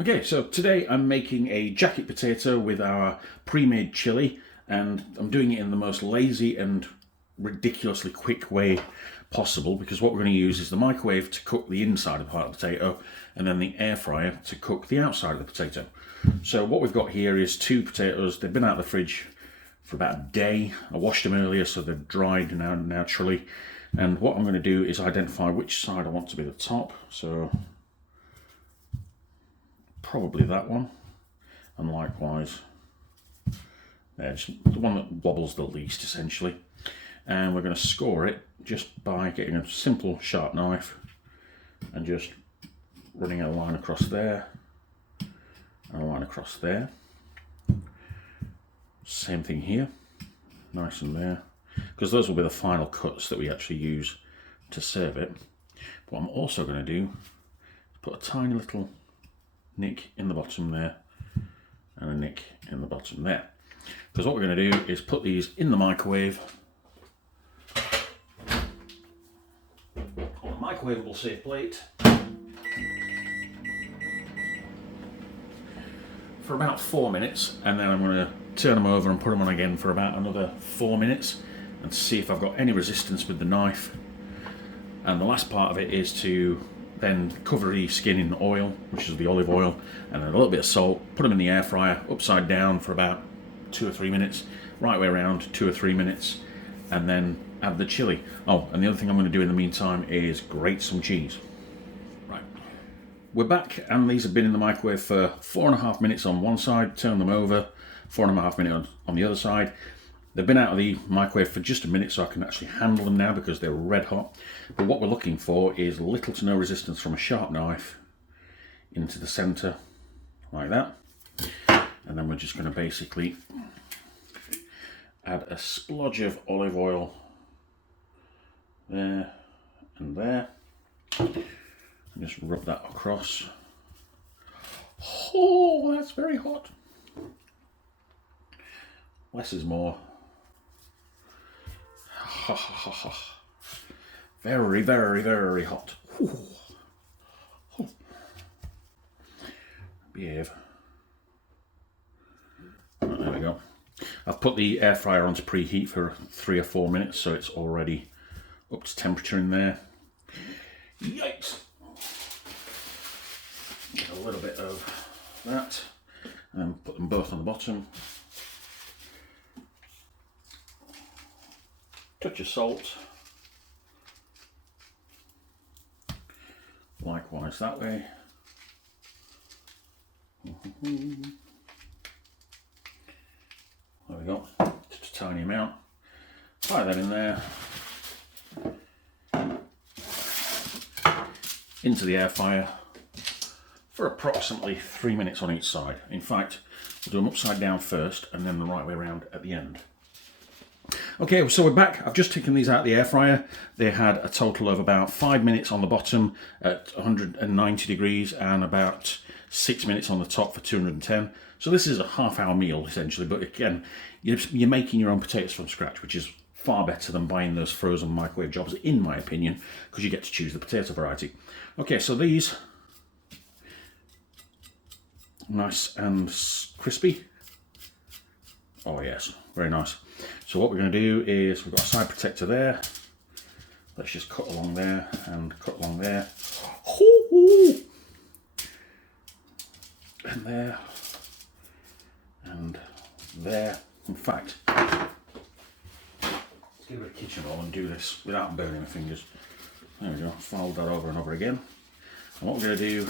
Okay, so today I'm making a jacket potato with our pre-made chili, and I'm doing it in the most lazy and ridiculously quick way possible, because what we're going to use is the microwave to cook the inside of the part of the potato and then the air fryer to cook the outside of the potato. So what we've got here is two potatoes. They've been out of the fridge for about a day. I washed them earlier so they're dried now naturally, and what I'm going to do is identify which side I want to be the top. So probably that one, and likewise there's the one that wobbles the least essentially. And we're going to score it just by getting a simple sharp knife and just running a line across there and a line across there. Same thing here, nice and there, because those will be the final cuts that we actually use to serve it. What I'm also going to do is put a tiny little nick in the bottom there and a nick in the bottom there, because what we're going to do is put these in the microwave on a microwavable safe plate for about 4 minutes, and then I'm going to turn them over and put them on again for about another 4 minutes and see if I've got any resistance with the knife. And the last part of it is to then cover the skin in oil, which is the olive oil, and then a little bit of salt, put them in the air fryer upside down for about 2 or 3 minutes, right way around 2 or 3 minutes, and then add the chili. Oh, and the other thing I'm going to do in the meantime is grate some cheese. Right, we're back, and these have been in the microwave for 4.5 minutes on one side, turn them over, 4.5 minutes on the other side. They've been out of the microwave for just a minute, so I can actually handle them now because they're red hot. But what we're looking for is little to no resistance from a sharp knife into the center, like that. And then we're just going to basically add a splodge of olive oil there and there. And just rub that across. Oh, that's very hot. Less is more. Very, very, very hot. Behave. Right, there we go. I've put the air fryer on to preheat for 3 or 4 minutes, so it's already up to temperature in there. Yikes! Get a little bit of that, and put them both on the bottom. Touch of salt. Likewise that way. There we go. Just a tiny amount. Fire that in there. Into the air fryer for approximately 3 minutes on each side. In fact, we'll do them upside down first and then the right way around at the end. Okay, so we're back. I've just taken these out of the air fryer. They had a total of about 5 minutes on the bottom at 190 degrees and about 6 minutes on the top for 210. So this is a half-hour meal essentially, but again, you're making your own potatoes from scratch, which is far better than buying those frozen microwave jobs, in my opinion, because you get to choose the potato variety. Okay, so these, nice and crispy. Oh yes, very nice. So what we're going to do is, we've got a side protector there. Let's just cut along there and cut along there. And there. And there. In fact, let's give it a kitchen roll and do this without burning my fingers. There we go, fold that over and over again. And what we're going to do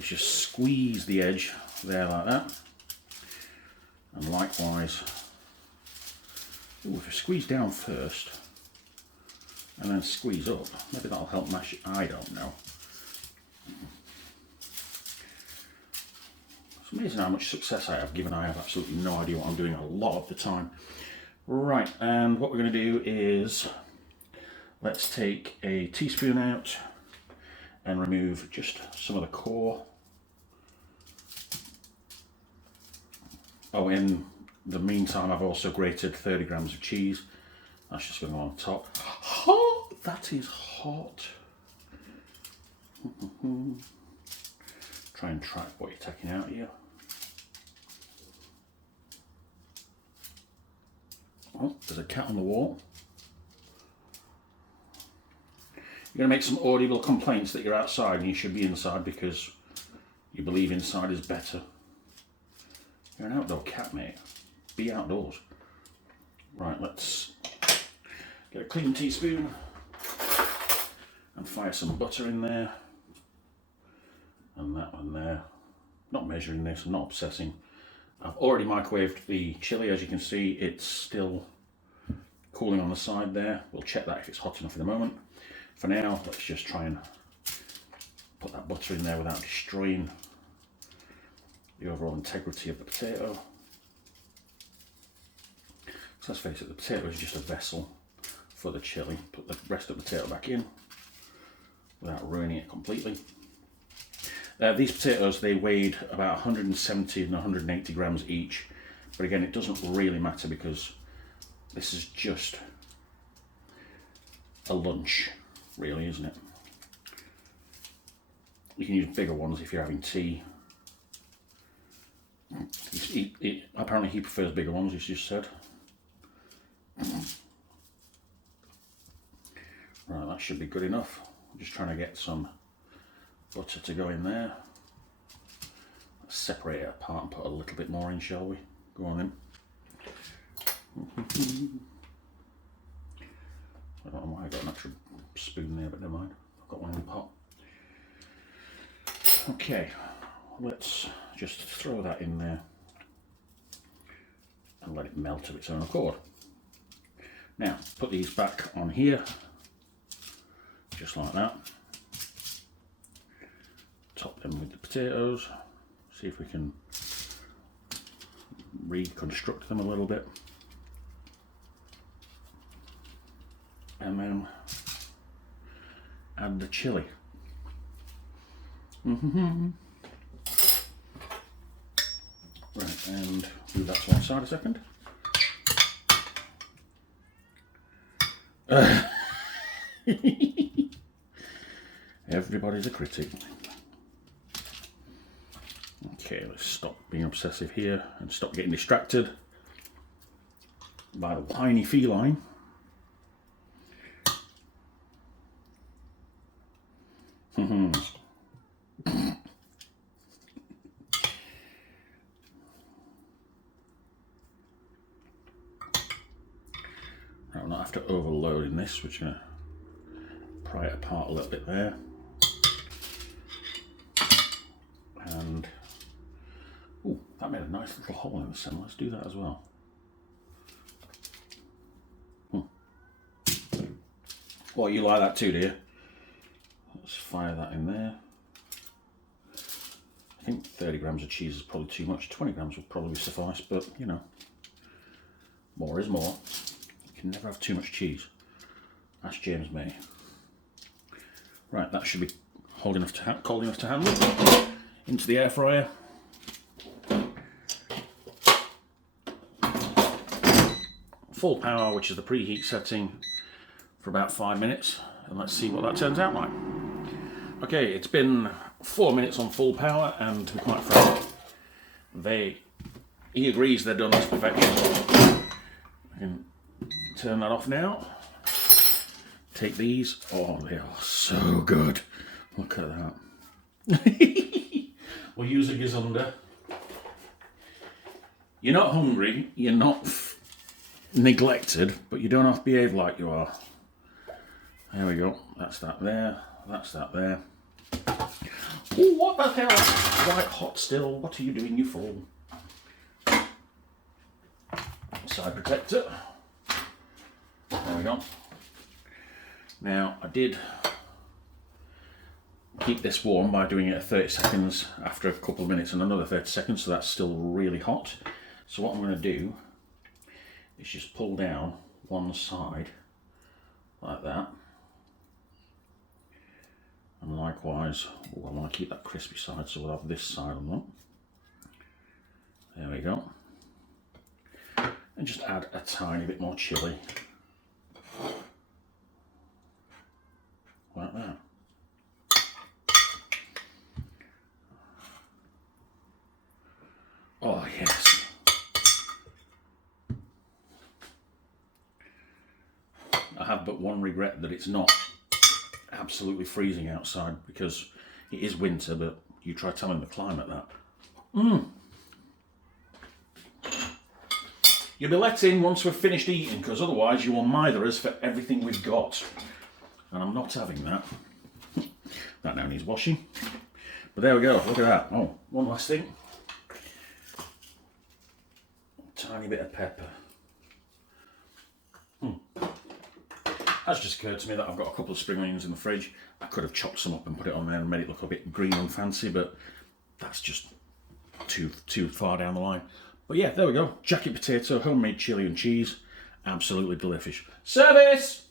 is just squeeze the edge there like that. And likewise, if we squeeze down first and then squeeze up, maybe that'll help mash it, I don't know. It's amazing how much success I have, given I have absolutely no idea what I'm doing a lot of the time. Right, and what we're going to do is, let's take a teaspoon out and remove just some of the core. Oh, in the meantime, I've also grated 30 grams of cheese. That's just going to go on top. Oh, that is hot. Try and track what you're taking out here. Oh, there's a cat on the wall. You're going to make some audible complaints that you're outside and you should be inside because you believe inside is better. You're an outdoor cat, mate. Be outdoors. Right, let's get a clean teaspoon and fire some butter in there. And that one there. Not measuring this, I'm not obsessing. I've already microwaved the chili, as you can see, it's still cooling on the side there. We'll check that if it's hot enough in a moment. For now, let's just try and put that butter in there without destroying the overall integrity of the potato. So let's face it, the potato is just a vessel for the chili. Put the rest of the potato back in without ruining it completely. These potatoes, they weighed about 170 and 180 grams each, but again, it doesn't really matter because this is just a lunch, really, isn't it? You can use bigger ones if you're having tea. Apparently he prefers bigger ones, he's just said. Right, that should be good enough. I'm just trying to get some butter to go in there. Let's separate it apart and put a little bit more in, shall we? Go on in. I don't know why I got an extra spoon there, but never mind. I've got one in the pot. Okay, let's just throw that in there and let it melt of its own accord. Now, put these back on here, just like that. Top them with the potatoes, see if we can reconstruct them a little bit. And then add the chili. Right, and move that to one side a second. Everybody's a critic. Okay, let's stop being obsessive here and stop getting distracted by the whiny feline. Right, we're not after overloading this, we're just going to pry it apart a little bit there. And, ooh, that made a nice little hole in the centre. Let's do that as well. Well, you like that too, do you? Let's fire that in there. I think 30 grams of cheese is probably too much. 20 grams will probably suffice, but you know, more is more. You can never have too much cheese. Ask James May. Right, that should be cold enough to handle. Into the air fryer. Full power, which is the preheat setting, for about 5 minutes, and let's see what that turns out like. Okay, it's been 4 minutes on full power, and to be quite frank, he agrees they're done to perfection. I can turn that off now. Take these. Oh, they are so good. Look at that. We'll use a Gizunder. You're not hungry, you're not neglected, but you don't have to behave like you are. There we go. That's that there. That's that there. Ooh, what the hell? White hot still. What are you doing, you fool? Side protector. There we go. Now, I did keep this warm by doing it at 30 seconds after a couple of minutes and another 30 seconds, so that's still really hot. So what I'm going to do is just pull down one side like that. And likewise, I want to keep that crispy side, so we'll have this side on them. There we go. And just add a tiny bit more chili. Like that. Oh, yes. I have but one regret, that it's not absolutely freezing outside, because it is winter, but you try telling the climate that. You'll be let in once we've finished eating, because otherwise you will mither us for everything we've got. And I'm not having that. That now needs washing. But there we go, look at that. Oh, one last thing. Tiny bit of pepper. That's just occurred to me that I've got a couple of spring onions in the fridge. I could have chopped some up and put it on there and made it look a bit green and fancy, but that's just too far down the line. But yeah, there we go. Jacket potato, homemade chili and cheese. Absolutely delicious. Service!